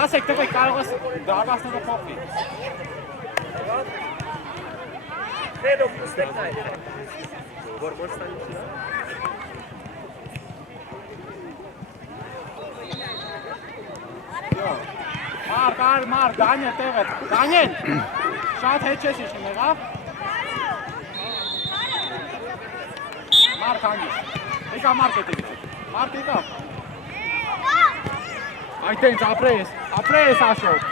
Ասեք տղեկ կարող ես դարվասները փոխվի։ Դե դուք ստեք նայ։ Որ մոստան չի։ Մարկ, Դանիել տեղը։ Դանիել։ Շատ հետ չես իշնում եղավ։ Մարկ հանգիս։ Եկա Մարկ հետևից։ Մարկ եկա։ Այդտենց ապրես Աշոտ։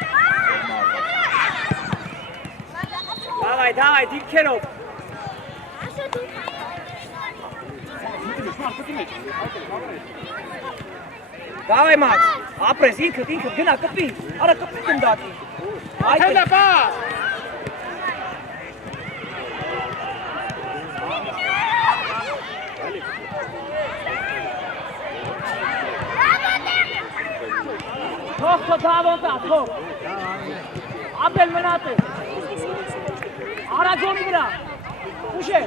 Давай, դիքերով։ Давай, Макс, ապրես, ինքդ գնա կպի, արա կպի գնդակի։ Այդտենց բա։ Թող թավոտա, թող։ Ապել մնաց է։ Արա ջոնի վրա։ Ուշ է։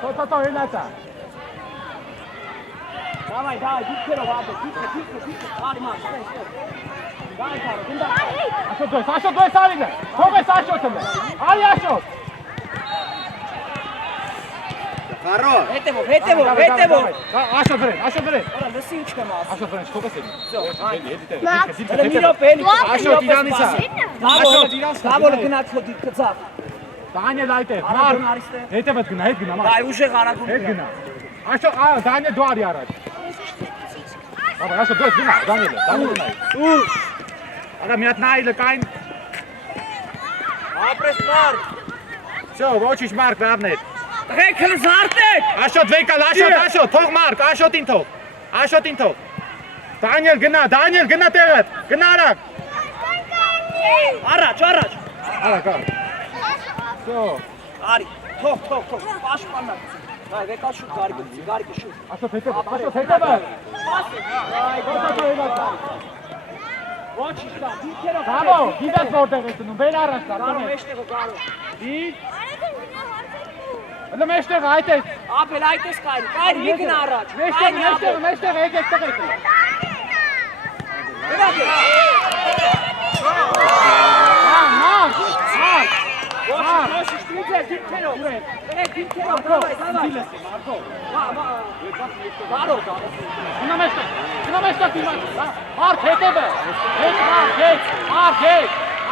Թո հենացա։ Давай, դիքերով ապել, դիքը, արի մաս, Давай, Կարո, գնդա։ Աշոտ դու ես արինը, թող ես Աշոտը մե, արի Աշոտ։ Կարո, հետևով։ Աշոտ վրեն։ Արա, լսի ինչ կեմ ասում։ Աշոտ վրեն, չքով ես էլի։ Աշոտ իրանից է։ Դավորը գնա քո դիքը ծավ։ Դանիել այդ է, Մարկ, հետևդ գնա, հետ գնա, Մարկ։ Դայ ուժեղ արագում հետ գնա։ Աշոտ, Դանիել դու արի առաջ։ Աբա, Աշոտ դու ես գնա, Դանիելը նայ։ Ուշ։ Արա մի հատ նայլը կային։ Ապրես Մարկ։ Всё, ոչինչ Մարկ լավներ։ Տղեկ հլը զարտեք։ Աշոտ վեկալ, Աշոտ, թող Մարկ, Աշոտին թող։ Դանիել գնա տեղդ, գնա արագ։ Առաջ։ Արագ։ Всё։ Արի, թող, պաշտպանա։ Այ վեկալ շուտ գարիկը շուտ։ Աշոտ հետևը։ Ոչինչ կա, դիքերով։ Բաբո, գիտես որտեղ ես ունում, բեր առաջ կա։ Կարո, մեջտեղը կարո։ Հələ մեջտեղը այդ է։ Ապել այդ ես կայր, մի գնա առաջ։ Մեջտեղը եկեք տղեկ։ Մարկ։ Ոչինչ, դիքերով։ Դիքերով, давай։ Կարո։ Գնա մեջտեղ դիմաց։ Մարկ հետևը։ Մարկ,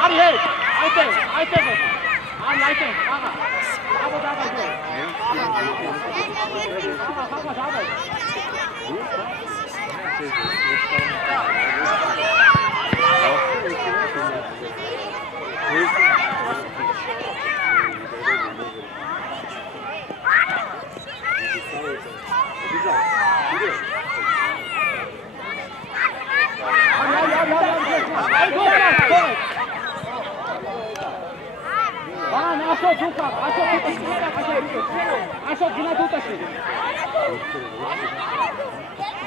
արի հետ։ Այդ է։ Արի այդ է, աղա։ Давай, go. Давай. Աշոտ գնա դու տաշի։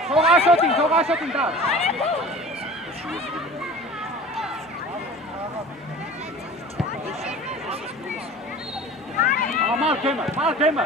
Թող Աշոտին դա։ Մարկ եմը։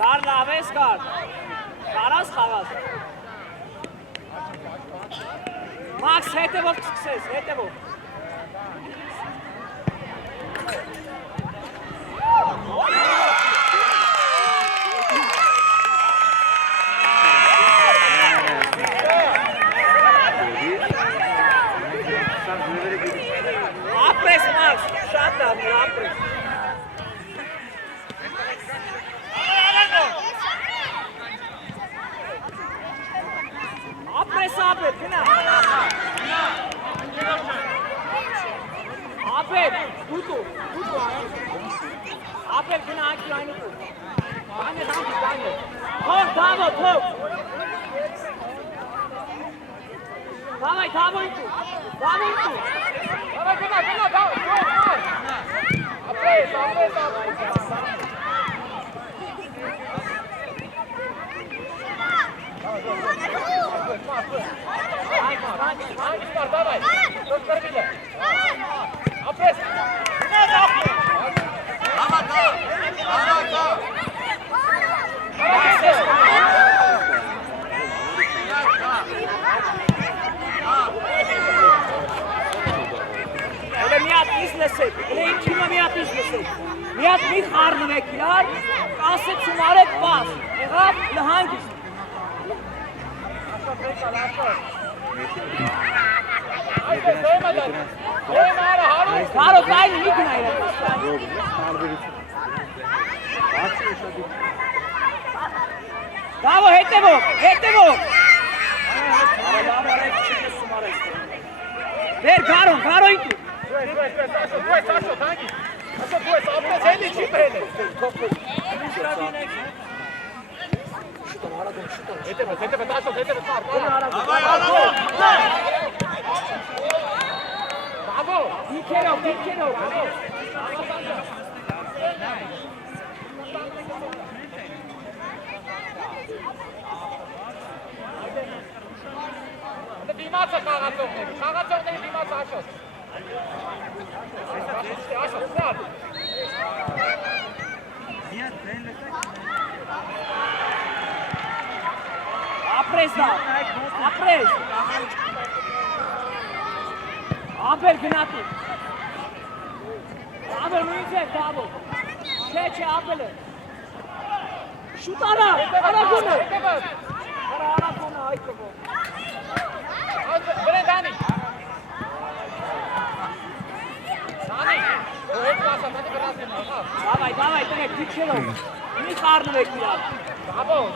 Գար լավ ես գար, կարաս խաղաս։ Մաքս հետևով չքսես, հետևով։ Ապրես Մաքս, շատ լավ, ապրես։ Ապեր, գնա։ Ապեր, դուտու Ապեր, գնա ակի այն ուտու։ Բանը։ Թող, դավո, թող։ Դավայ, դավո ուտու։ Դավո ուտու։ Դավայ, գնա, դավո, թող։ Ապրես։ Давай, тут пробили. Опресс. Ele mi-a izlesit. Ele içime mi-a izlesit. Mi-a mi xarnıvek yar. Asık sumarek bas. Eğer lehangis. Karo kayın iyi günayla. Bravo, hetevo. Ver, Karo itu. Saşo, tangi. Saşo, apres eli, çip eli. Hetevo, Saşo, Bravo! Dikero. Դիմացը խաղացողների դիմացը Աշոտ։ Աշոտ, սար։ Ապրես դա, ապրես։ Ապեր գնատու։ Ապեր մույնց է դավո։ Չէ, ապել է։ Շուտ արա, արագունը։ Արա գունը այդքով։ Vrem Dani. Dani. Հետ մասը մտի վրացնեմ, հա։ Давай, տղեկ, դիքելով։ Մի խառնվեք իրար։ Bravo.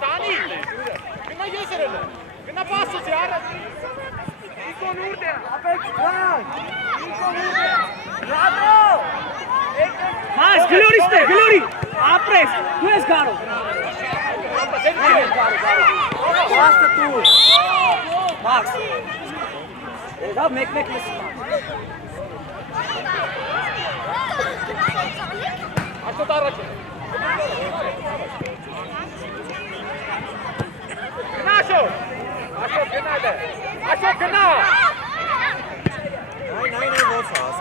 Dani! Gına geçirelim. Gına pasız ya. İko Nur'de. Abek lan. İko Nur'de. Bravo! Max, Glory ste, Glory! Apres, tu és caro. Basta tu. Max. Da mek lesin. Açtı da araçı. Gına aşağı. Aşağı gına de. Aşağı gına. Nein, was hast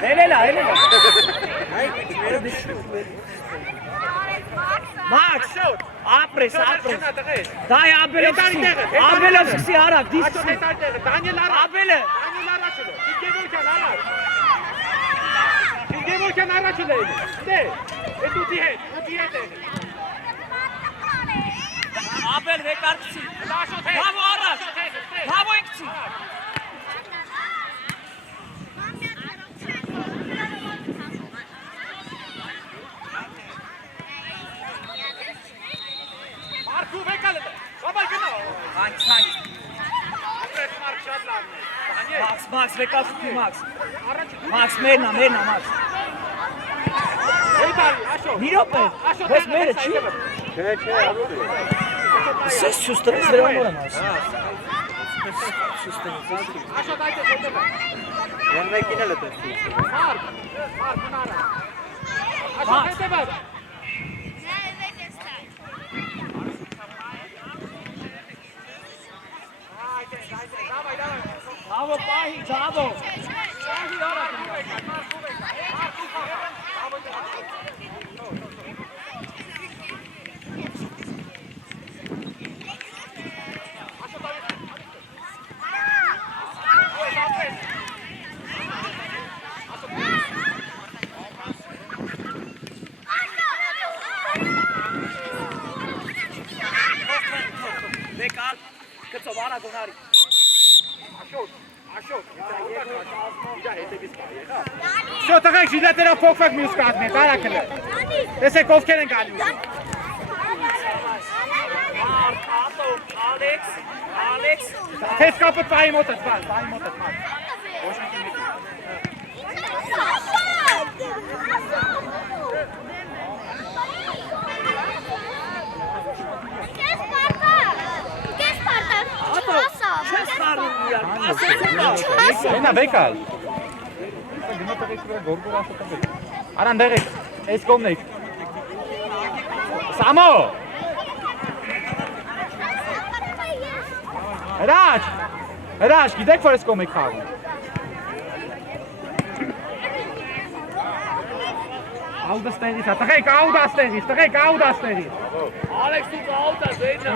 du? Elela. Nein, ich werde nicht Max, apres. Gına da geç. Dai Abelovski arak, dis. Aşağı yeter de. Daniel ara. Abele. Daniel araçlı. Gidemeyken araç. Gidemeyken araçlı. De. Tu diye. Abel ve kartsi. Bravo arak. Bravo ekçi. Marku bekalım. Baba gına. Hangi? Apres Mark şadlan. Daniel. Max, ve kartsi Max. Araçlı. Max, merna, Max. Yeter. Aşağı. Nirope. Bez mere, çi? Ses sustanız verin bana. Aşağı daydı. Yeter. Yanına yine lütfen. Mark bunara. Aşağı Mark. yeter. Bravo, Pahi, bravo. Bekal, cât o vara gonari. Все, так жила тера фокфак ми ускадме, баракеле. Десе ковкерен гали. Alex. Тес капот бай мотат. Չես խառնում իրար, ասեցում Ենա բեկալ։ Արան դերեք, այս կողմն եք։ Սամո։ Հրաչ, գիտեք որ այս կողմ եք խաղում։ Աուդաստերից, տղեկ աուդաստերից։ Alex, tu autaz, eina.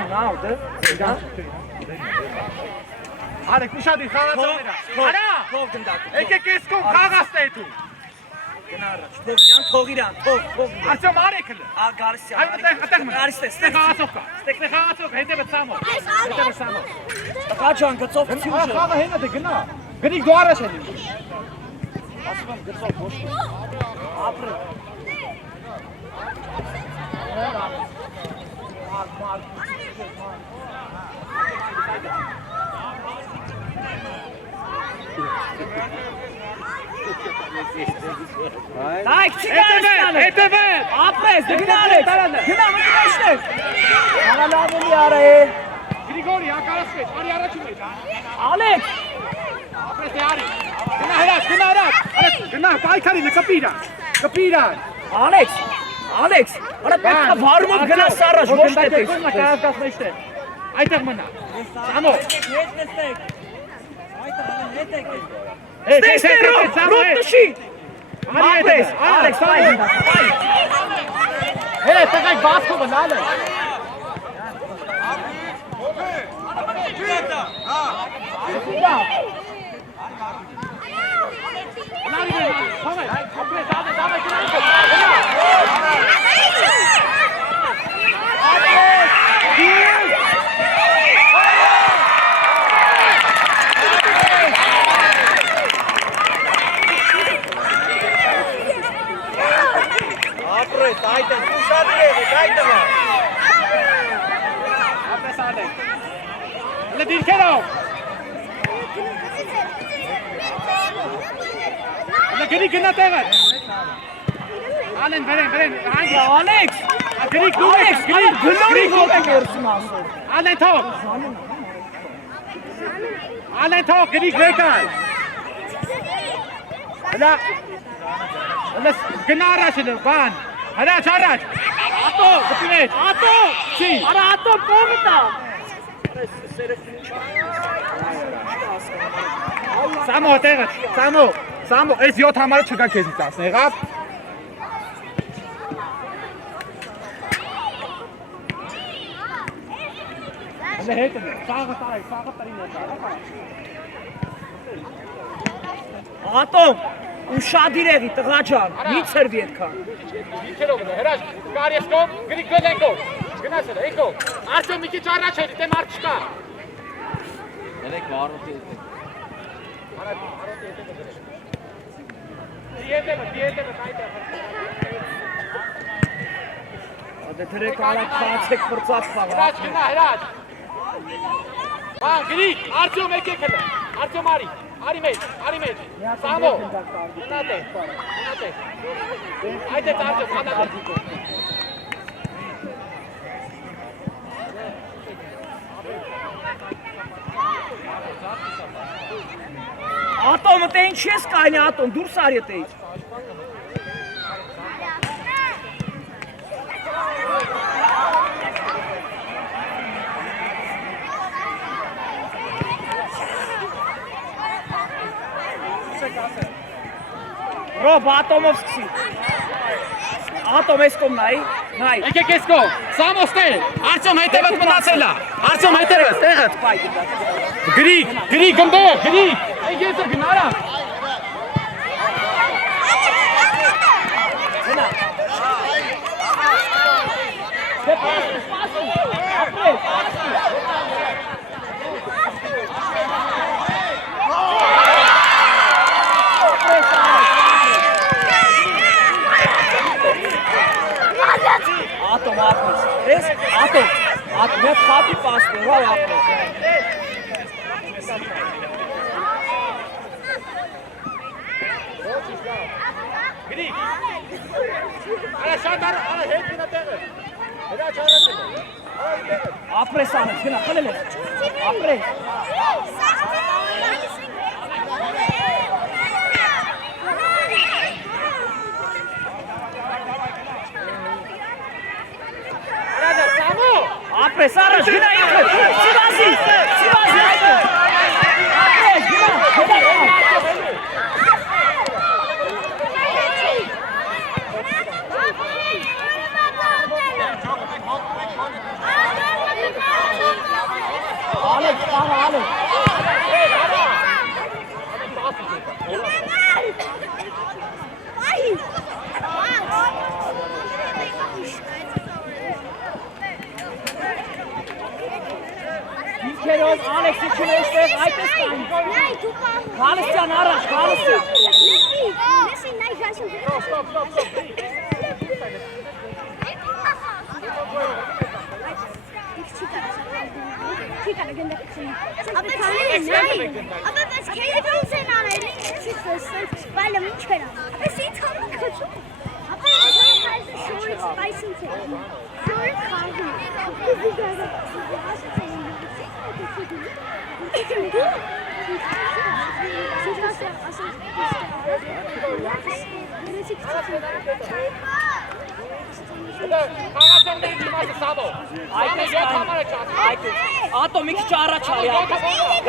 Արեք ուշադիր խաղացողները։ Արա, Թող գնդակ։ եկեք այս կողմ խաղացնեի դու։ Գնա առաջ, թող իրան, թող։ Արդյոմ արեքն։ Գարսիա։ Այդտեղ Գարիս տես, Ստեղ խաղացող կա։ Ստեղ խաղացող, հետևը Սամո։ տղաջան գծով ցյուժը։ Խաղը հենա դե գնա։ Գնիկ դու առաջ ես։ Ասում եմ գծով ոչ։ Ապրե։ Դայք ցիգարստանը։ Հետևը։ Ապրես, դե գնա Ալեքս։ Գնա մտի մեջներ։ Անալավելի արա է։ Գրիգորի ակարասվեց, արի առաջ ունես։ Ալեքս։ Ապրես դե արի։ Գնա հրաչ։ Գնա պայքարի կպիրան։ Ալեքս։ Ալեքս, արա պետք է վարումով գնաս առաջ, ոչ թե տես։ Կայացած մեջտեղ։ Այդտեղ մնա։ Սամո։ Ստեսներով, ռոտ նշի։ Ապրես, Ալեքս, այլ։ Հե, տղայք բացքովը լալը։ Ապրես, այդ է, դու շատ եղեք, այդ է։ Ապրես Ալեք։ Հələ դիրքերով։ Հələ գրի գնա տեղը։ Ալեն, բերեն, հանգի։ Ալեքս, Գրի Ալեքս, գլորի ո՞ր է գործում ասում։ Ալեն թող։ Ալեն թող, գրի գրեկան։ Հələ գնա առաջ էլ, բան։ Առաջ։ Ատո, գտի մեջ։ Ատո, Չի։ արա ատո կողմը տա։ Սամո տեղը, Սամո, այս 7 համարը չկա քեզից 10, եղավ։ Հələ հետը, սաղը տարին է։ Ատո, ուշադիր եղի տղա ջան, մի ծրվի այդքան։ Դիրքերով գնա, հրաշ, կար եսկով, գրի գնենքով, գնաս էլ, էնքով, արդյոք մի քիչ առաջ հետ, դեմ արդ չկա։ Երեք վարոտի է։ Դիետևը, Ադե դրեք արակ խացեք պրծած խաղա։ հրաշ, հրաշ։ Բան, գրի, արդյոք եկեք հլը, արդյոք արի մեջ, Սամո, գնատ է, այդ է արդյոք, հանդատ է։ Ատոմ, դե ինչ ես կայնի ատոմ, դուրս արի այդից։ Ռոբ, ատոմով սկսի։ Ատոմ ես կոմ նայի։ Եկեք ես կով, Սամո ստեղ, արդյոք հետևըտ մնացել է, արդյոք հետևըտ, տեղըտ։ Գրի, գնդեր, գրի, այդ ես է գնարա։ Ատոմ, ես, ատոմ, մեծ խապի պաստը, ռով ատոմ։ Գրի, արա շատ արա հետ գնա տեղը, հրաչ արած է, Ապրես անես, գնա, խլել ես, ապրես։ Ապրես առաջ, գնա ինքը, սիվազի, այդը։ Ապրես, գնա։ Ալեքս, պահա, Ալեքս։ Դիրքերով, Ալեքս, իչում ես տեղ, այդ ես կային։ Խալստյան առաջ, խալստյան։ Լսի, նայ գասում։ Ապա բայց քեյդոս են անել, չի խոսել, բայց ինչ կրա։ Այս ինչ համ քչու։ Ապա այս շուտ սպայսինց է։ Շուտ խաղում։ Դու Խաղացողների դիմացը Սամո։ Այդ է այդ է։ Ատո մի քիչ առաջ արի։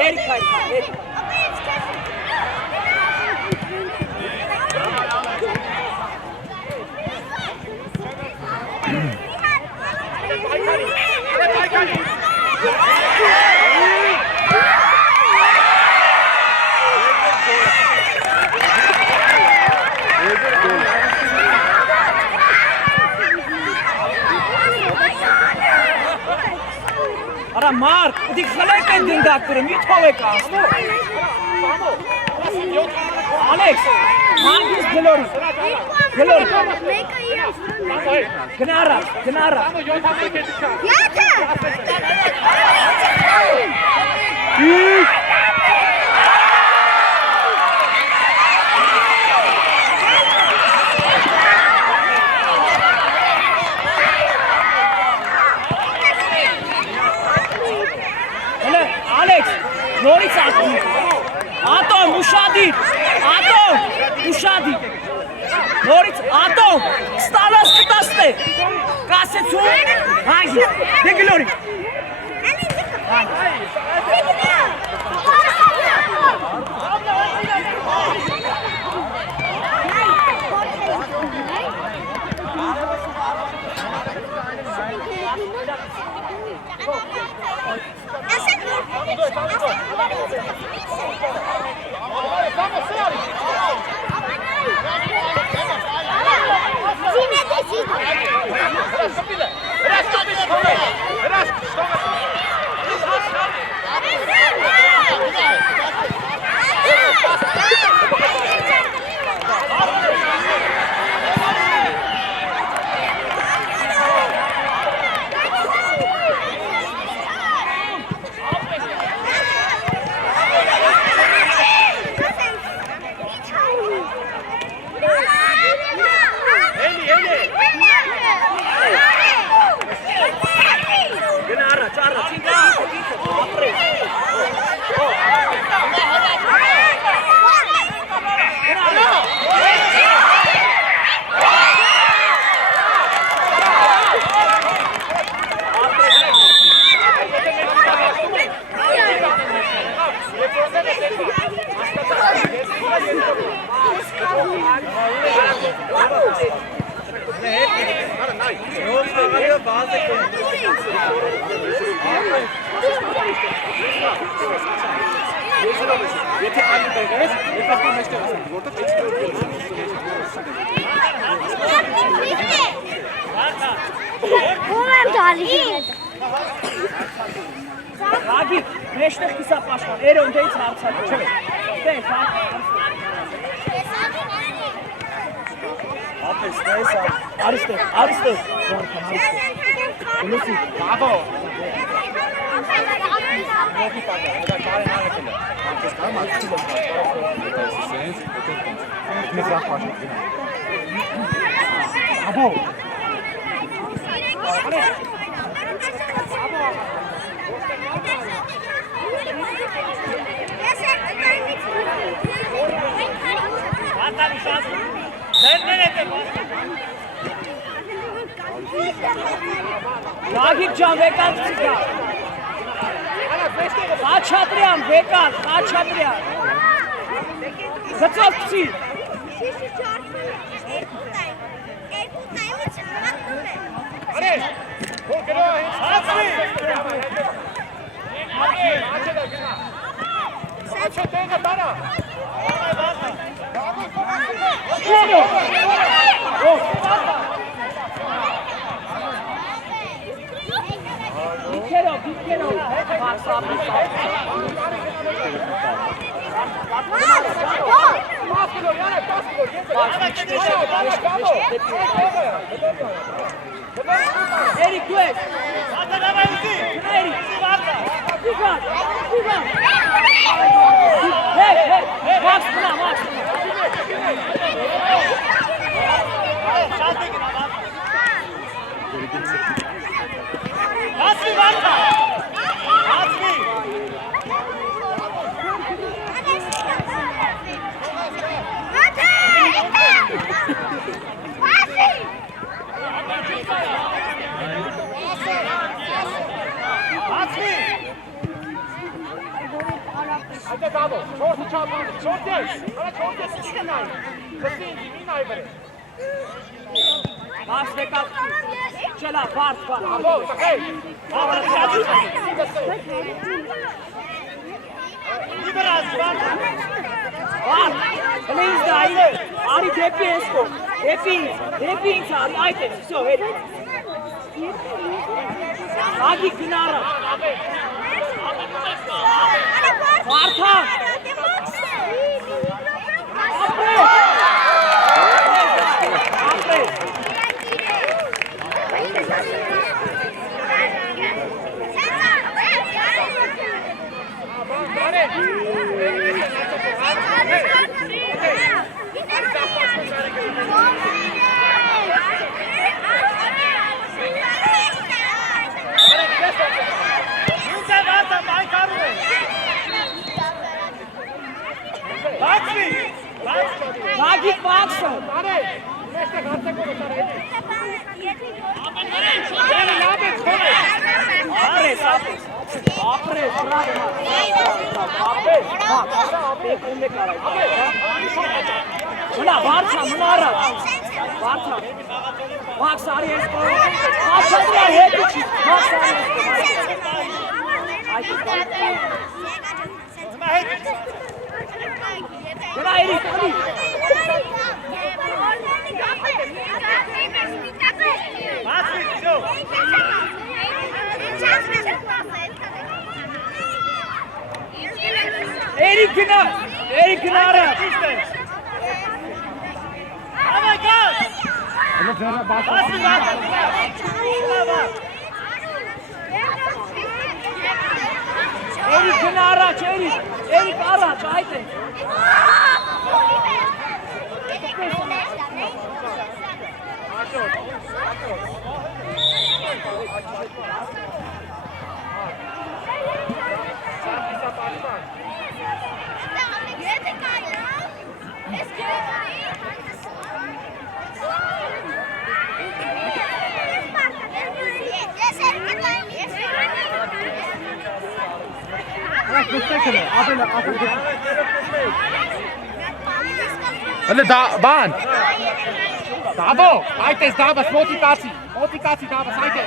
Երիք այդ, երիք։ Արա մարդ, ուտի խլեք են դնդակտուրը, մի թողեք ասնո։ Ալեքս, մանգիս գլորի։ Մեկը իրենց Գնա առաջ, գնա առաջ։ Սամո 7 կետի չա։ Հələ, Ալեքս, նորից ատում։ Ատոմ, ուշադիր, ուշադիր։ Նորից ատոմ, ստալոս կտաստ է։ Կասեցում, հանգի, դե գլորի։ Եթե այլ բերես, այդպես մեջտեղ ասեմ, որտեղ Ո՞ւմ եմ դալի։ Ագի, մեջտեղ կիսա պաշտպան, երոնդեից հարցակը, չէ։ Տես, Ապես, տես, արիստեղ, արիստեղ։ Գլուսի, Բաբո։ Ողի պատա, դա կարեն արել է։ Անցես կամ ակտիվ է։ Սենս, այդպես։ Մեզա փաշը։ Բաբո։ Ագի ջան, վեկան ցիկա։ Խաչատրյան, վեկան, Խաչատրյան։ Գծով ցի։ Արե։ Որ գրո հենց հացի։ Աչեդա գնա։ Աչե տեղը տարա։ Բիքերով, հարսապի Երիք դու ես։ Այդե դավո, շորտը չապան, շորտ ես, հրա շորտ ես ինչ կնայ, խսի ինձի, մի նայ վրե։ Բաս վեկալ, չելա, բարդ, Աբո, տխեի, Իբրազ, բարդ, հլի ինձ դայի, արի դեպի ես կող, դեպի ինձ արի, այդ ես, վսյո, հետ։ Ագի գնարա, Վարդան, ապրես, Ագիկ բաքսը, ապրես, մնա, վարդա, մնա արա, վարդա, բաքս արի ես կորը, բաքսը դրա հետի չի, բաքս արի ես կորը, Գնա երիք, ալի։ Երիք գնա արա։ Երիք գնա առաջ, երիք առաջ, այդ է։ Հլը բան, դավո, այդ ես դավս, մոտիկացի, դավս, այդ է։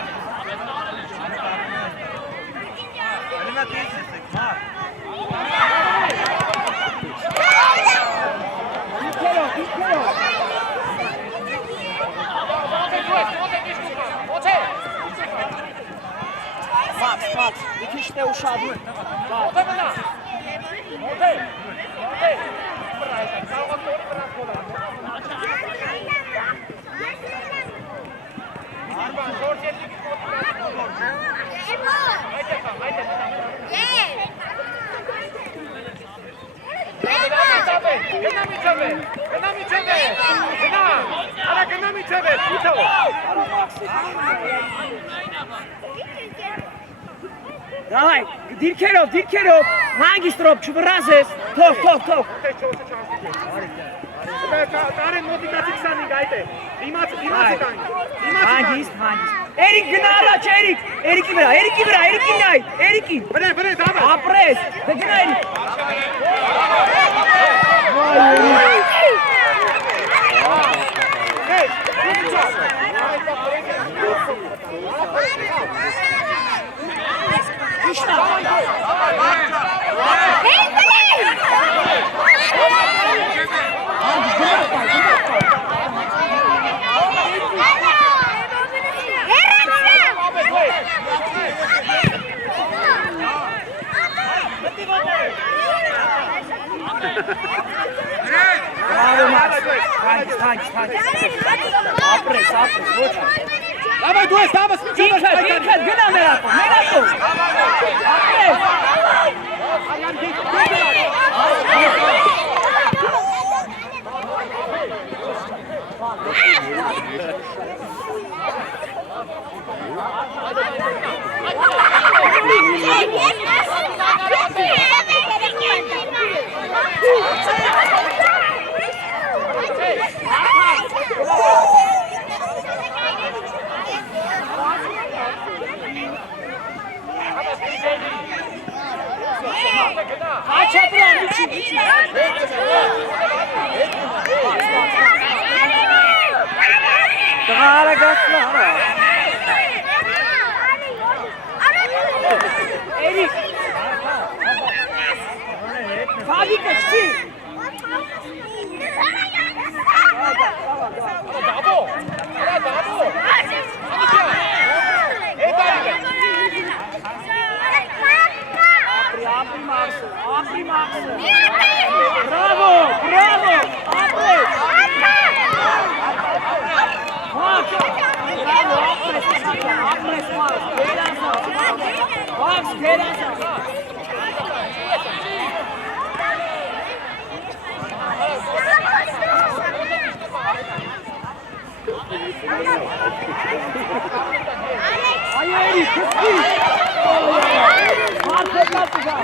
Մաքս, մի քիչ թե ուշադրություն։ Ո՞թե մնա։ Ո՞թե։ Արբան, շորտ ետի Давай, դիրքերով, հանգիստրով չվռազես, թող։ Տարեն մոտիկացի 25 այդ է, դիմացը տանի, Հանգիստ, Երիք գնա առաջ, Երիկի վրա, Երիկին նայ, Երիկին, վրե, դավը, ապրես, դե գնա Երիկ, Իշտա, ապրես, ոչ Давай, դուես, դավս, Դինքդ, գնա մերատո, ապրես, Խաչատրյան, իջի։ Տղա արագացնա, հա։ Էրիկ։ Խավիկը չի։ Դաբո։ Ապրի մաքսը։ Բրավո, բրավո, ապրես։ Մաքս, բրավո, ապրես, մաքս, գերանսա, մաքս, գերանսա։ Այերի, քսկի։ Մաքս հետլացի գա։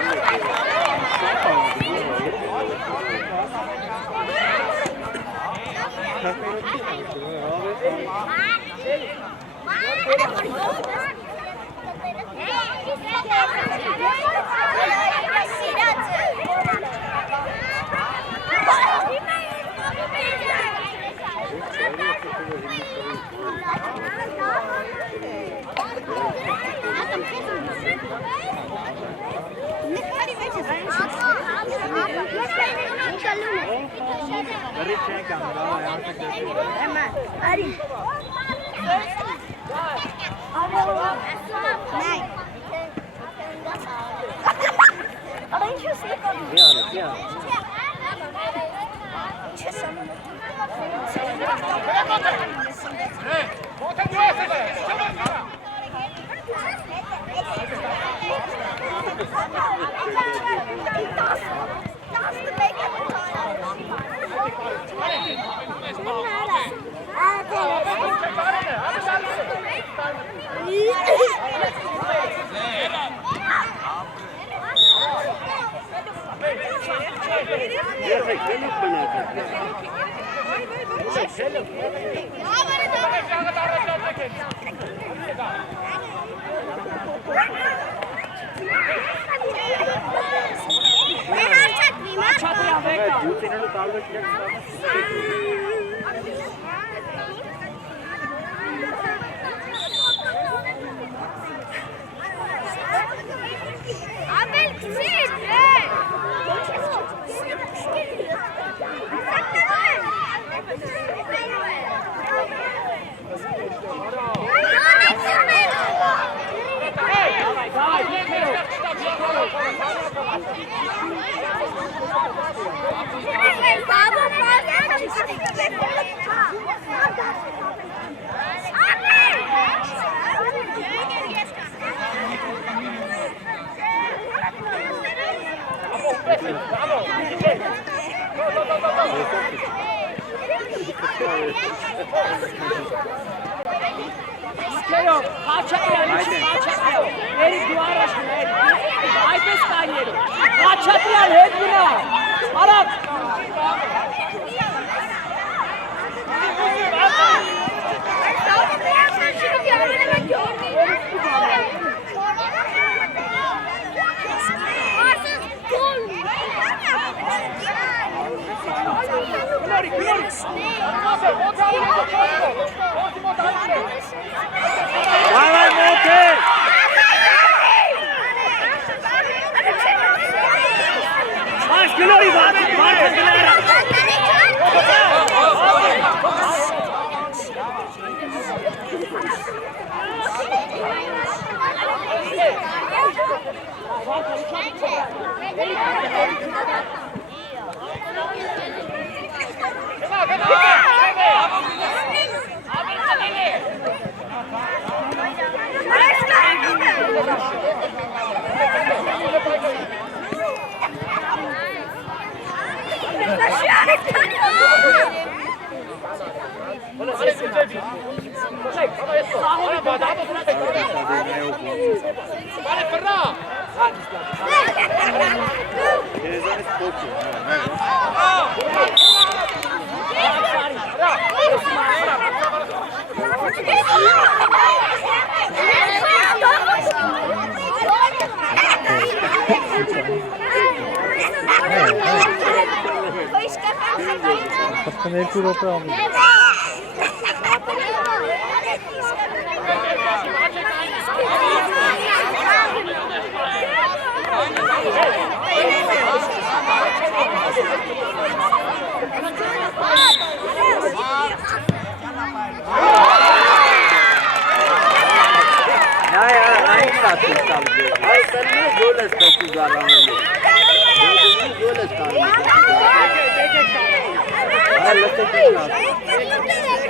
12 րոպե ամեն։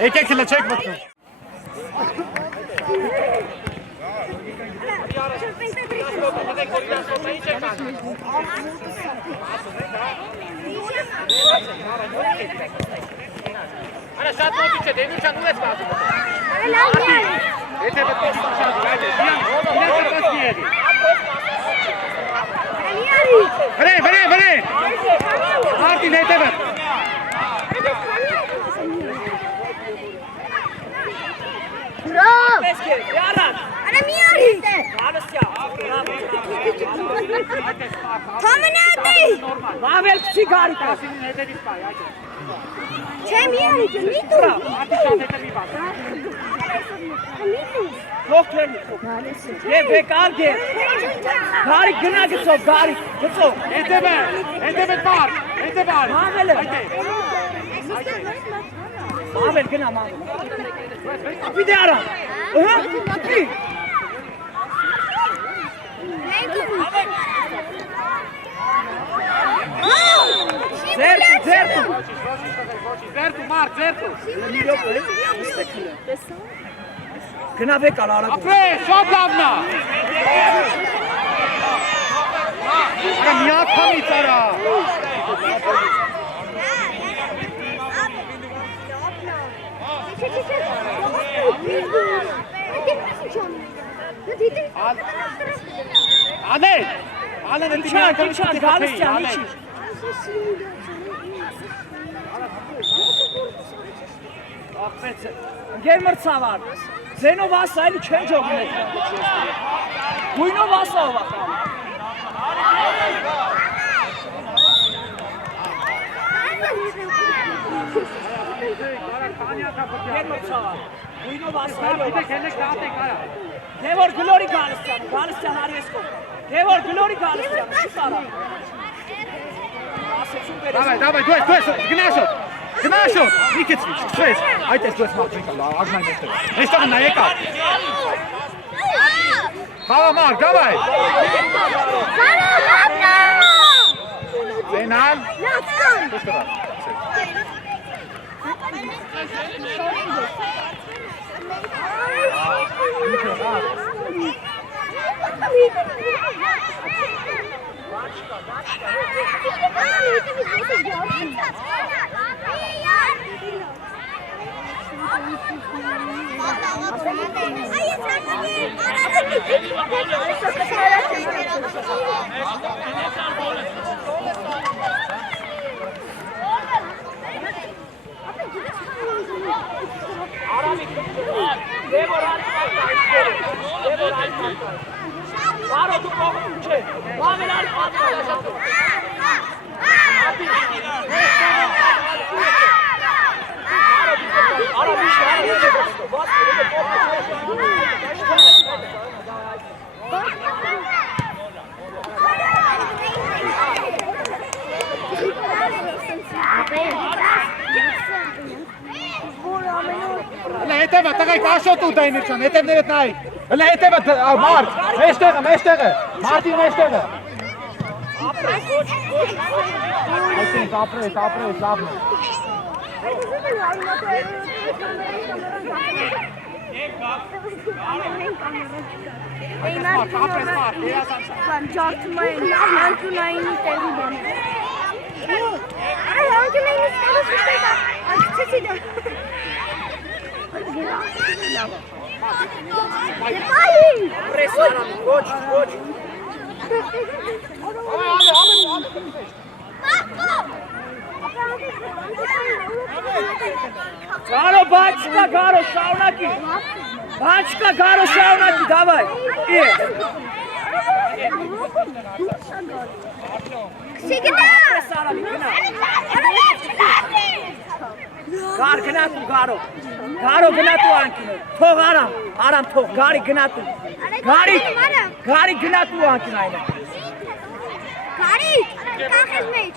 Եկեք լճեք մտնում։ Արա շատ մոտի չէ, դեվուչան ու ես կազում։ Եթե պետք է շատ գայդե, դիան, իրեն կպասնի ելի։ Վրե։ Արտին հետևը։ Bravo! Peske, yaran. Ana mi arıydı? Anasya. Tamam nerede? Mavel sigari ta. Çem mi arıydı? Ne dur? Yok geldi. Ye bekar gel. Gari gına gitso, gari gitso. Entebe var. Mavel. Mavel gına mavel. Bir de ara. Bir. Zerto. Mark, zerto. Gına bekar ara. Apre, շատ լավն է։ Արա միակ համից արա։ Ալեն Kimçan, Galistyan, içi. Affet. Gel mırtsa var. Zeno varsa eli çen çok net. Buyno varsa o bak. Gel mırtsa var. Buyno varsa eli o bak. Devor glory Galistyan Ariesko. Devor glory Galistyan. Şutara. Давай, գնաշոտ, մի քիչ, սկսես, այդ ես դու ես մաղջիկալ, ագնայն եստեղ, եստեղ նա եկա, խաղամար, գավայ, զենալ, հետևը, տղայք, աշոտ ու դայնիչան, հետևներդ նայք, հլը հետևը, մարդ, մեջտեղը, մարդին մեջտեղը, այսինք ապրես, լավն է, Ջարդում են, հանկունայինի տեղի բան։ Արա հանկունայինի տեղի շուշտեք, ակցեցի դա։ Presaram, coach. Garo, Bachka, Garo, Shaunaki. Bachka, Garo, Shaunaki, давай. Sigida! արամի գնա։ Գար գնա դու գարո։ Գարո գնա դու անկինը։ Թող արամ թող գարի գնա դու։ Գարի գնա դու անկին այնը։ Գարի, կախես մեջ։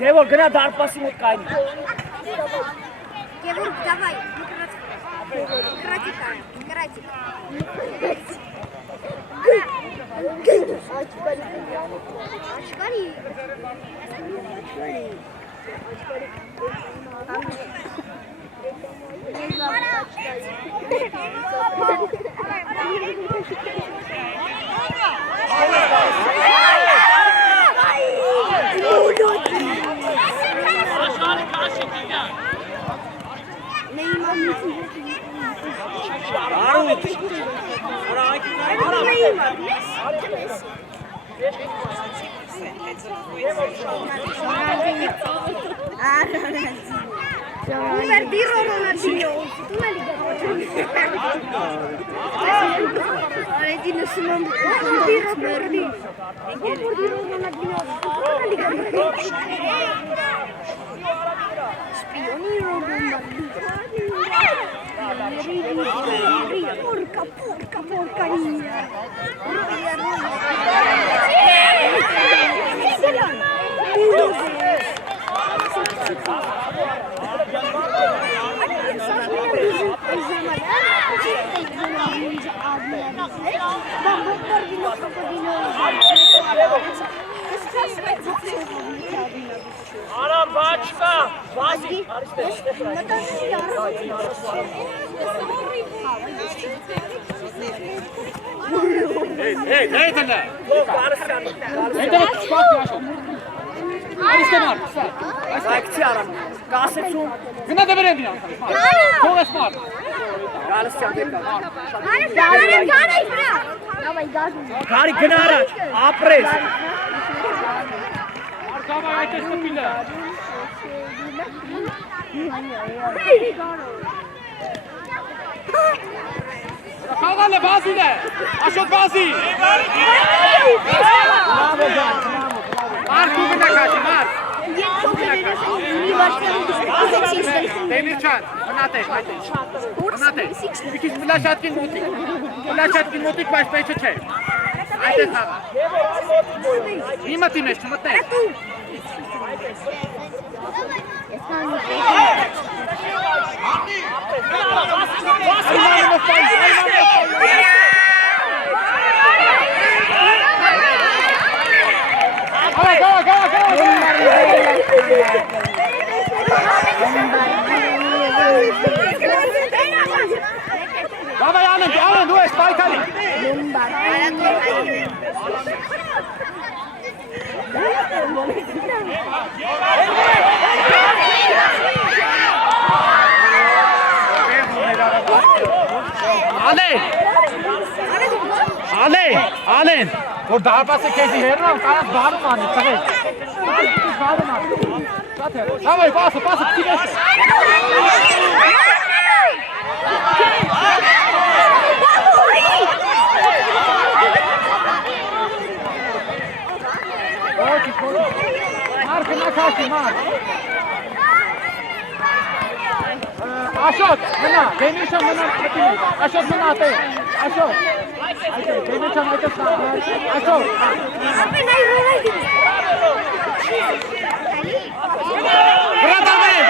Գևոր գնա դարպասի մոտ կայնի։ Գևոր, դավայ, կրատիկ։ Աչկարի։ Aram baçka, vasi. Hey, nerede? Yok, arasyan. Nerede bak, bak yaşa. Aristemar, sen. Ayakçı aram. Kasıtsın. Gına da vereyim ya. Çok esmar. Arasyan tekrar. Gari, Gari gınara. Apres. Arkama aytesin bile. Kalgalle bazi de. Aşot bazi. Mar kubine kaçı mar. Demircan, Anate. İkiz Mulaşatkin Mutik. Mulaşatkin Mutik baş beşe çek. Ayte sana. İmati meşte, mate. Давай, Ален, du es weiterli. Allen. Or daha passe kesi herno, karas bağlı mı? Tabii. Bağlı mı? Давай, passa, tivesse. Mark, na kaşı, Mark. Aşot, mına, Demircan mına atayım. Aşot mına atayım. Aşot. Demircan atayım. Aşot. Bırak almayın.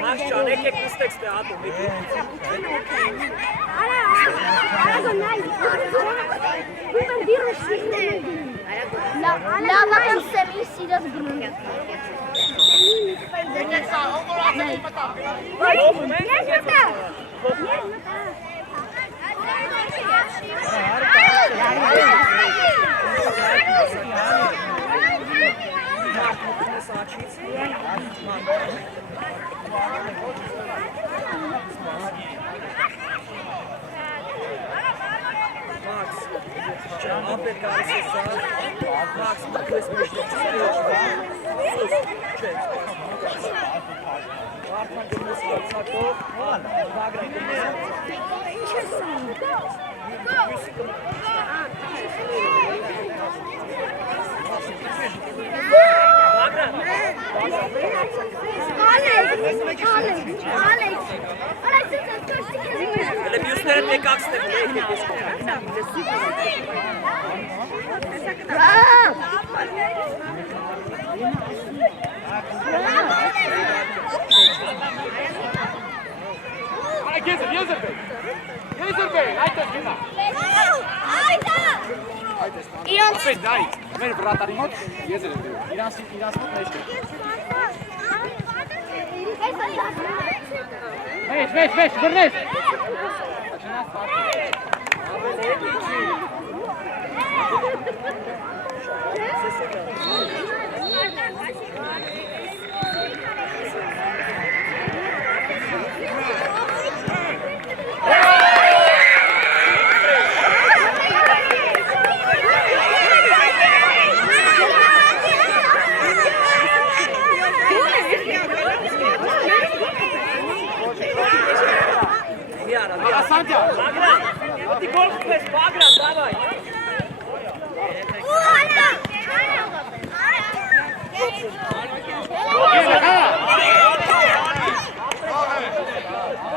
Maşcan, ekek istekste adım. Ara Ապեր գալիս է սա։ Մաքս մաքս մեջտեղ չսա։ Վարդան գնես կացակով, բագրան գնես։ Ինչ ես սանում։ Հələ մյուսները տեկակսն Եզր բեր, այդ ես գնա։ Իրանց Ապետ դայ, մեր վրատարի մոտ եզր է դրում, իրանց մոտ մեջտեղ։ Մեջ, բրնես։ Սանտիա։ Ատի գոլ խփես, բագրան, դավայ։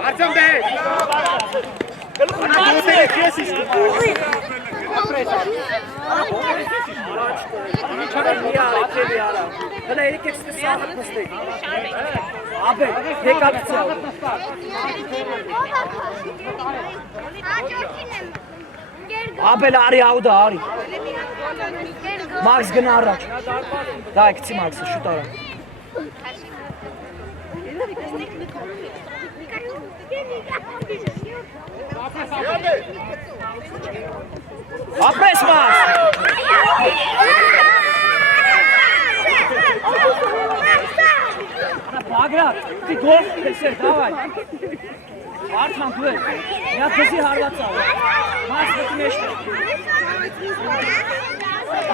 Արտեմ դե։ Գլուխը քես իշ։ Հələ երեքեքսը սաղը նստեք։ Ապեր, դեկակցյա։ Ապել արի աուդա, արի։ Մաքս գնա առաջ։ Դայ, կցի Մաքսը, շուտ արա։ Ապրես Մաքս։ Բագրատ, դի գոլ քեսեր, դավայ։ Արթան դու ես։ Նա դզի հարվածա։ Մաքս դու մեջտեղ։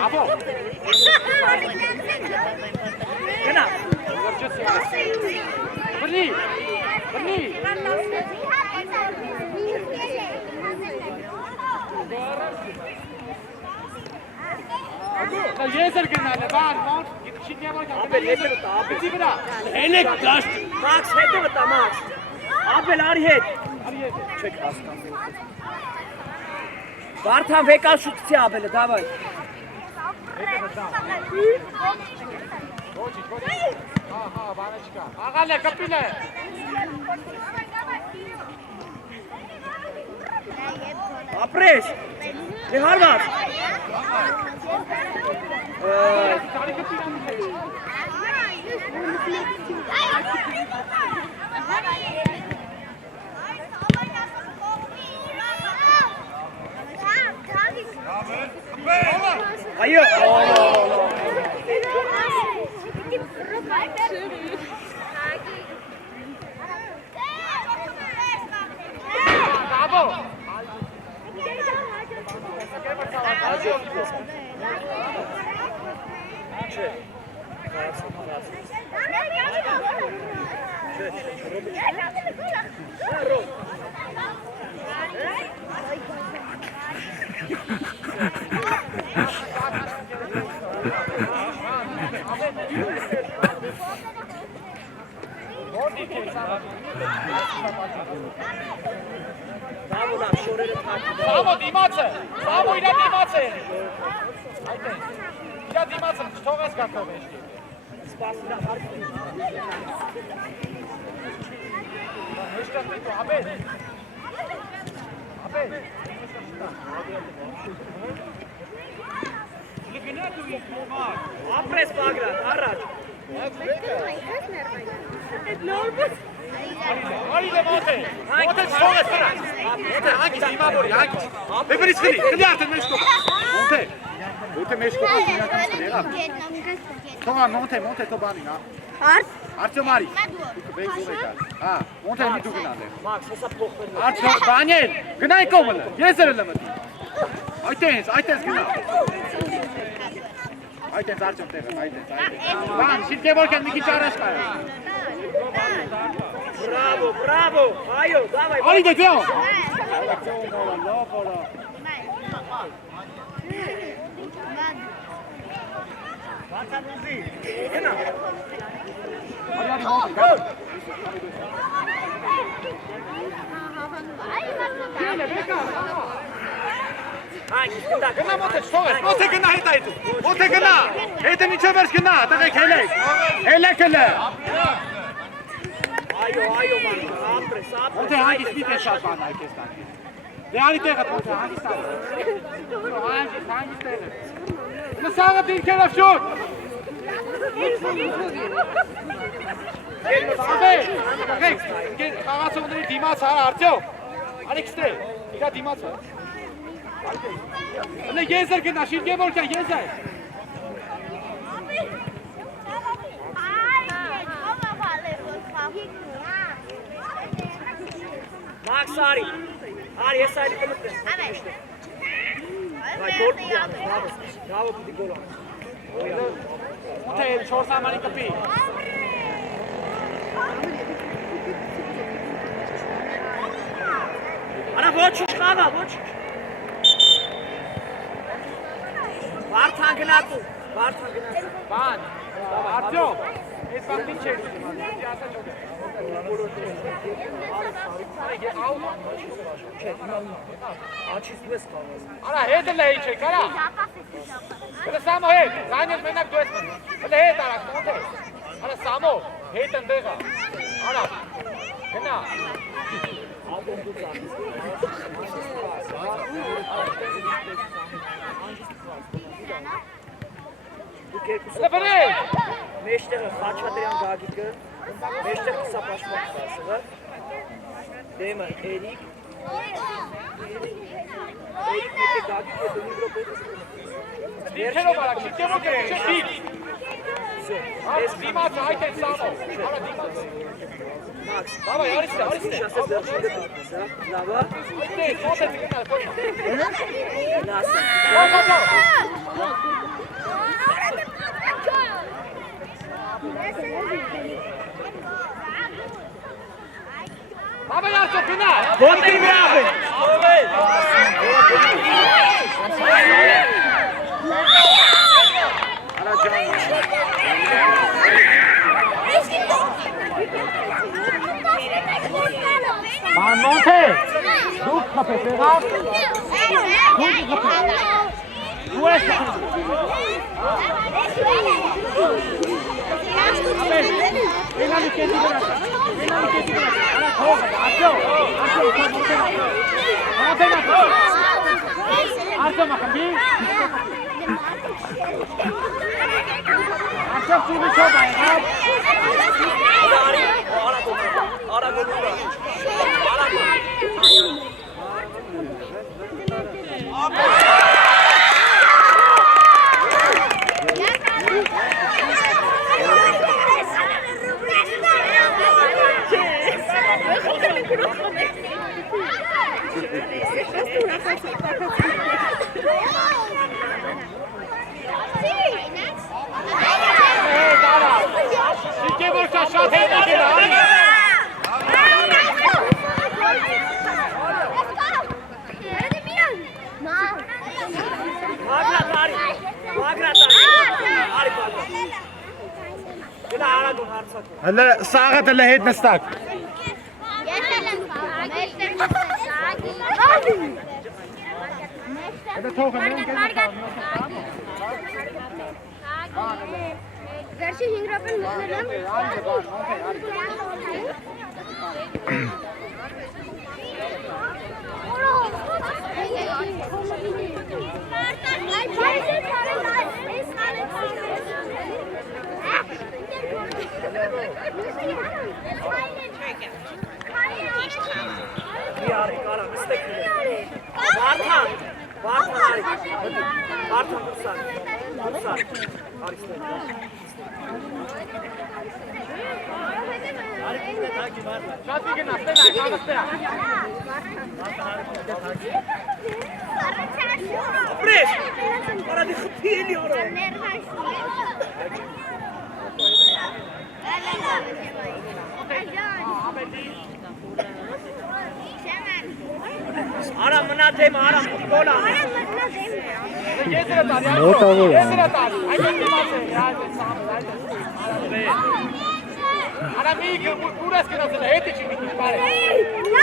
Ապո։ Գնա։ Բրնի։ Եզր գնալ է, բան, մոտ, գիտքին եվար կան։ Ապել հետը վտա, ապել։ Գիտի վրա։ Էնեք դաշտ։ Մաքս հետը վտա, Մաքս։ Ապել արի հետ։ Չեք հասկան։ Վարդան վեկալ շուտցի ապելը, դավայ։ Հա, բանը չկա։ Աղալ է, կպիլ է։ Ապրես։ Դե հարված։ Կարի կպիլ անում է։ Այո։ Ապո։ Սամո դիմաց է, Սամո իրա դիմաց է։ Այդ է, իրա դիմաց է, չթողես գակով էշտի։ Սպասիրա հարցը։ Հեշտակ դիտո, ապել։ Ապրես բագրատ, առաջ։ Արիլը մոտ է, չթողես վրա։ Մոտ է, հանգիս, իմավորի, հանգիս։ Բեպերից խրի, խրի արդեն մեջ կողը։ Մոտ է մեջ կողը, իրական սկրի, եղավ։ Թողան, մոտ է, թո բանին, հա։ Արդյոմ արի։ Հա, մոտ է մի դու գնալ է։ Մաքս, հեսա փոխվեն։ Արդյոմ, բանյել, գնայի կողմը լը, եզերը լը մտի։ Այդտենց գնա։ Այդտենց Արտյոմ տեղը, այդտենց։ Բան, Շիրկևորքյան մի քիչ առաջ կա։ Բրավո, այո, դավայ։ Արի դե դե։ Բացանուզի։ Գնա։ Արի մոտ։ Գնա մոտ չթողես, մոտ գնա հետ այդ։ Մոտ գնա։ Հետը միջով վերջ գնա, տղեկ հելեք։ Հելեք հելը։ Այո, ման, ապրես։ Մոտ հանգիստ մի տես շատ բան այդ էս տան։ Դե արի տեղը մոտ հանգիստ տան։ Հանգիստ տեղը։ Նսաղը դիրքերով շուտ։ Տղեկ, խաղացողների դիմաց հա Արտյոմ։ Արի կստել, իրա դիմաց հա։ Հələ եզր գնա, Շիրկևորքյան եզր։ Մաքս արի ես այլի կմտնես։ Այ գոլ պիտի անես, բրավո պիտի գոլ անես։ Մոտ է 4 ամանի կպի։ Արա ոչինչ խաղա, ոչինչ։ Վարդան գնատու։ Բան, Արտյոմ, ես բան ինչ էր ուզում, ասա չոք է։ Աչից դուես կաղազ։ Արա հետը լե ինչ եք, արա։ Հələ Սամո հետ, զանյոց մենակ դու ես մնում։ Հələ հետ արաք, մոտ է։ Արա Սամո, հետ ընդեղա։ Արա, գնա։ Դուք երկուսը Հələ վրեք։ մեջտեղը Խաչատրյան Գագիկը, մեջտեղը Սապաշմակ Վասը, դեմը Էրիկ մեկը Գագիկ է դունի գրոպետը Դիրքերով արաք, Շիրկևորքյան չէ դիտ։ Այս դիմաց այդ են Սամո, արա դիմաց։ Դավայ, արիստե։ շասես վերջին գտնես, հա, լավա, Այդտեղ, մոտ է գնալ, կոնի։ լասը, Բաբա Արտյոմ գնա։ ոտերի վրավ է, Արա ջան։ Բան մոտ է։ Դուք խփեք եղավ։ Դու ես խփել։ Էնալի կետի վրա։ Արա թողը, Արտյոմ, Արտյոմ ախմբի։ Արտյոմ ծույնի չոբ է եղավ։ արա գոլուրա, Շիրկևորքյան շատ հետ է գնա, արի։ Հələ սաղը դլը հետ նստակ։ Հələ թողը նեն գնա։ Վերջի 5 րոպեն մտնելեմ։ Շատ գնա, ստենա, ստենա։ Պրես, արադի խպի էլի արա։ Արա մնա դեմ, արա գոլա։ Արա մի կուրես կնացել է, հետի չի միտի պարե։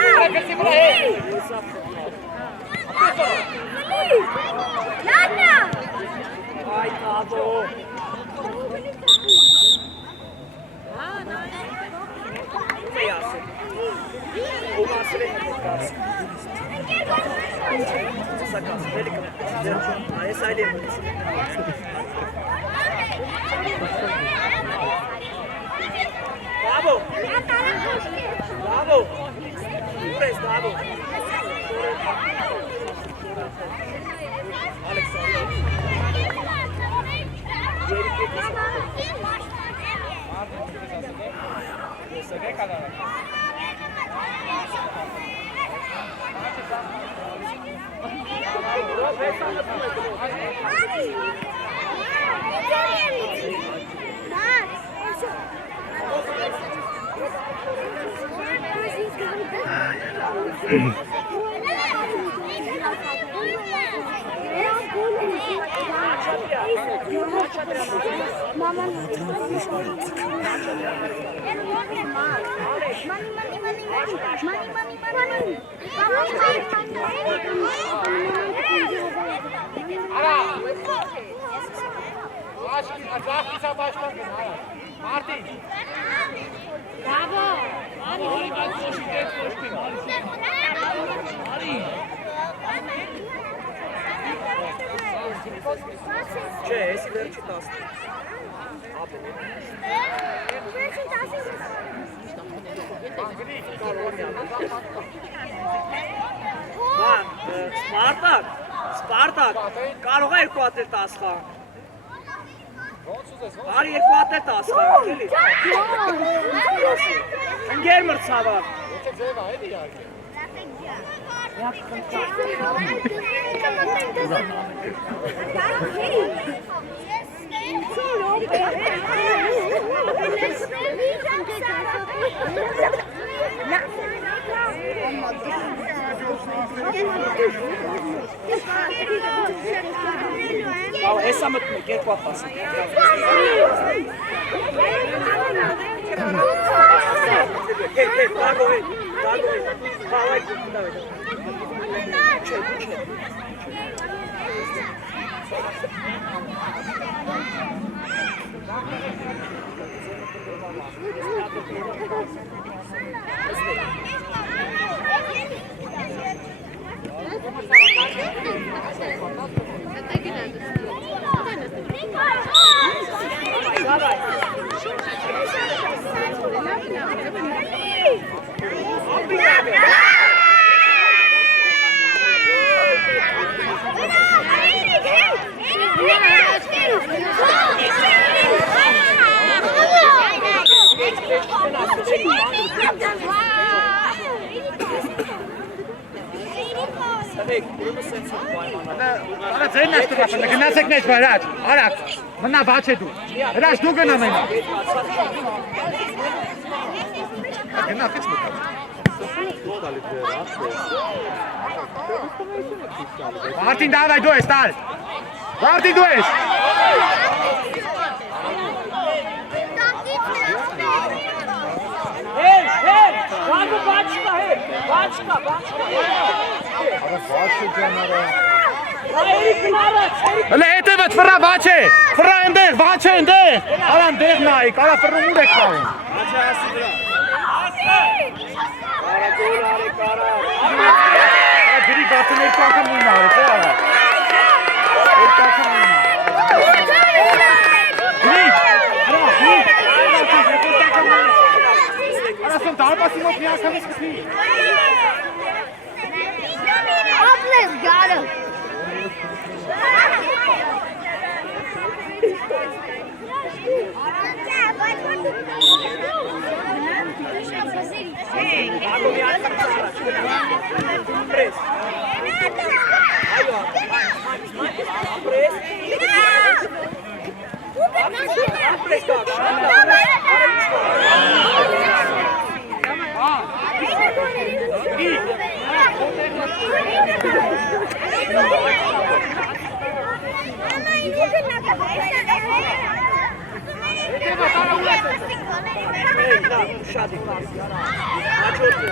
Արա կրսի վրա հետ։ Լանա։ Այ տատո։ Ո՞ւմ է ասել։ Ո՞ւմ ասել է կոկաս։ Սակաս, դելիկը։ Այս այլ եմ։ Bravo! Bravo! Pres, bravo! Alexander. Martin! Bravo! Չէ, էսի վերջի 10։ Վերջի 10։ Սպարտակ, կարող է 2 հատ 10 խաղ։ Բարի 2 հատ 10 խաղ, էլի։ Ընկեր մրցավար։ Եթե ձև է, էլի իհարկե։ Հեսա մտնում, 2 հատ 10։ Արա ձերն ես տղասն, գնացեք մեջ վարաջ, արակ, մնա բաչ է դու, հրաշ դու գնա մենա։ Գնացից մտած։ Martin, давай, դու ես տալ։ Martin, դու ես։ Բանու բաչկա հեր, բաչկա։ Հլե հետևդ վրա բաչ է, վրա ընդեղ, բաչ է ընդեղ, արա ընդեղ նայք, արա վրում ուր եք խաղում։ Գրի գատն երկու անգամ նույն արեց, արա։ Երկու անգամ նույն արեց։ Ասեմ դարպասի մոտ մի անգամից կպի։ Ապլես գարը։ Պրես։ Այո, շատ է։ Հաջորդը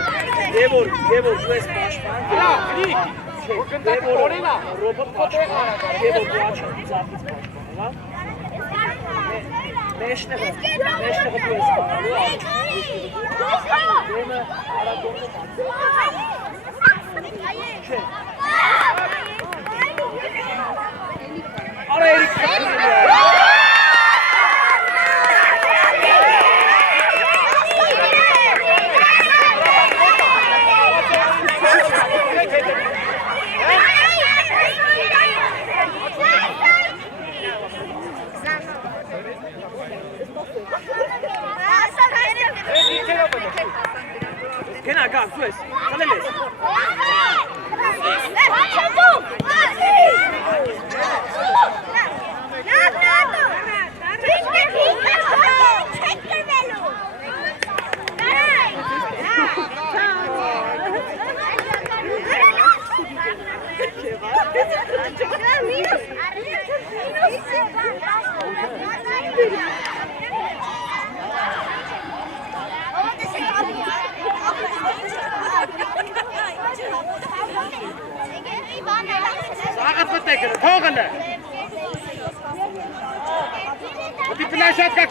Դևոր դու ես պաշտպան։ Դևոր ռոբոտ պաշտպան։ Դևոր դու աչքով ծափից պաշտպան, հա։ Մեջտեղը դու ես պաշտպանում։ Դեմը արագորեն։ Արա Էրիկ Gena gel, su es. Saleles. Sagat betekent, volgende. Op die flashet, kijk,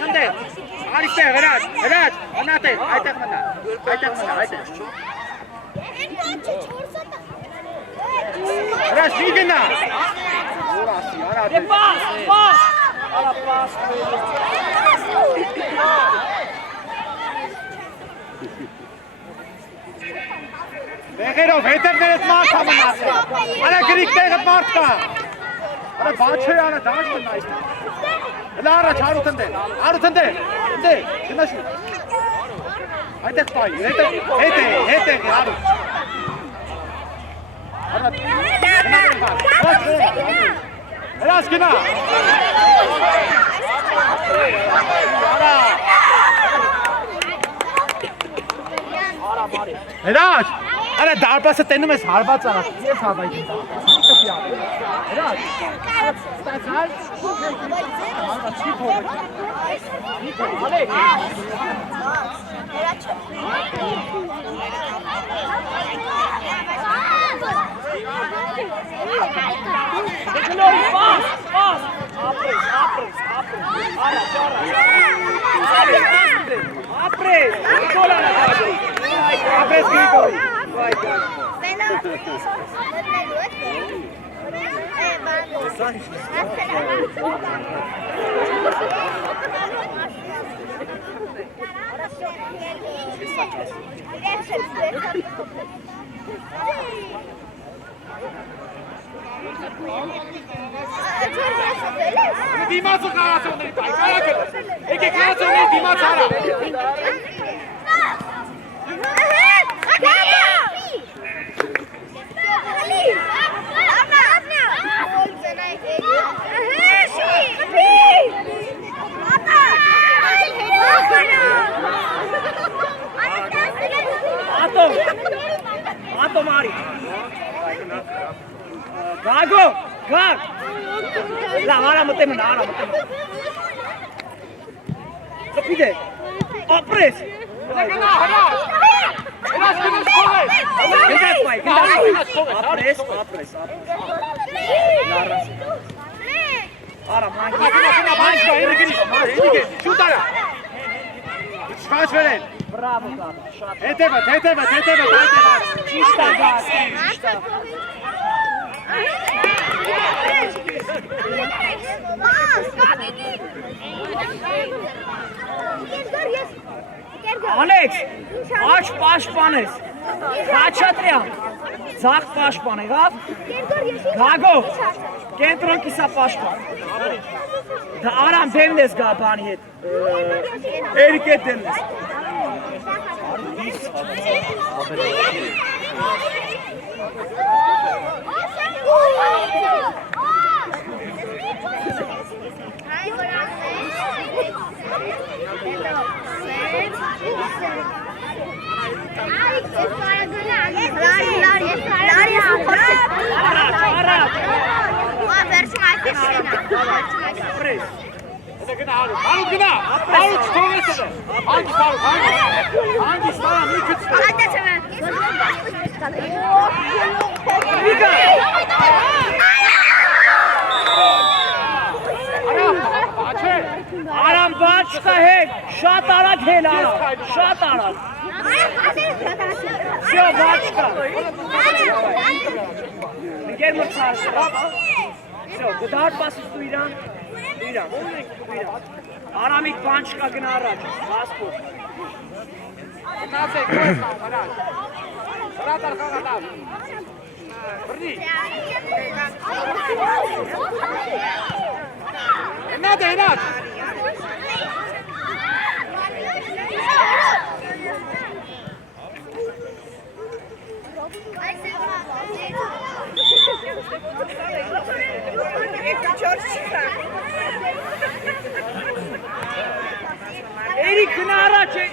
gende. Ali tegen, Raj, Anate, hij tegen me. Raj, niet in daar. Pas! Alla pas. Begin op, het het maat gaan we maken. Alle kriek tegen het maat gaan. Alle baadje aan het daas te nice. Lara charu tande. Tande. Dinashu. Hij tek pai. Hete haru. Elas kina. Raj, अरे दाल पास से तेनू मैं साल बाद चला ये साल भाई Dima se kara se नहीं पाई करा कर एक करा से नहीं Dima सारा Ato mari. Gago, gag. La ara mate me. Kapide. Opres. Opres. Ara Şutara. Şans verin. Bravo. Hete bat. Çista gaz. Alex, aç paşpanız. Kaçatrya. Zak paşpanı gaf. Gago. Kentron kisa paşpan. Da aram demles gabani het. Erket demles. Հարուտ գնա, հարուտ չթողես էլ է, հանգիստ հարուտ, հանգիստ տարա, մի քծվե։ Արամ բաչ կա հետ, շատ արագ հել արամ, շատ արագ։ Всё, բաչ կա։ Ընկեր մրցար շրապ, Всё, գդար պասից դու իրան, Արամիկ բան չկա գնա առաջ, հասպոտ։ Գնացեք, գոյս լավ, հրաշ։ Հրատ արխաղադավ։ Բրնի։ Հնատ է, հնատ։ Էրիկ գնա առաջ է։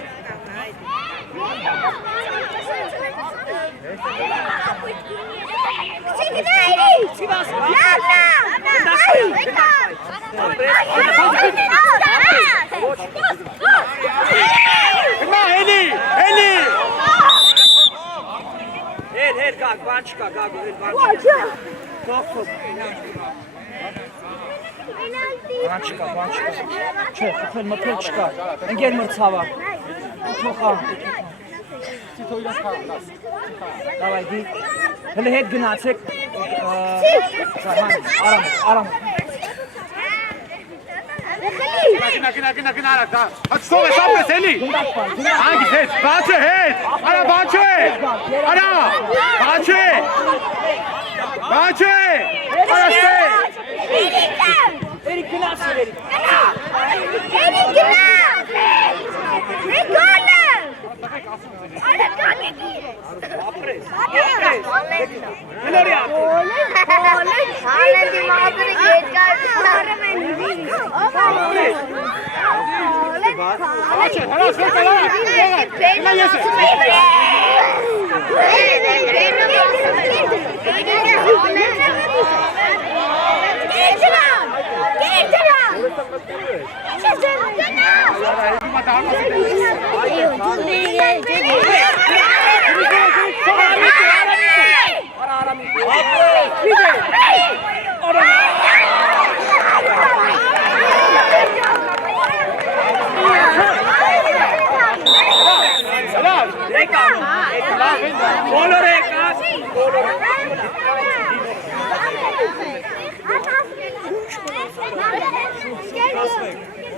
Գնա, հելի, հելի։ Հեր, գակ, բան չկա, գագ, հեր, բան չկա։ Թող։ Բան չկա։ Չէ, խփել մփել չկա։ Ընկեր մրցավա։ Թողա։ Давай, დი։ Հələ հետ գնացեք։ Արամ։ Գնա, դա։ Հաց թողես ապրես, հելի։ Հանգիստ հետ, բաչը հետ, արա բաչը է, արա, բաչը է, արա ստե։ Էրիկ գնացել Էրիկ։ Ապրես։ Հելորի ապրես։ Բաչը, հրաշ վեր կալա, գնա ես է։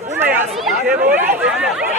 Ում է ասում, դե որ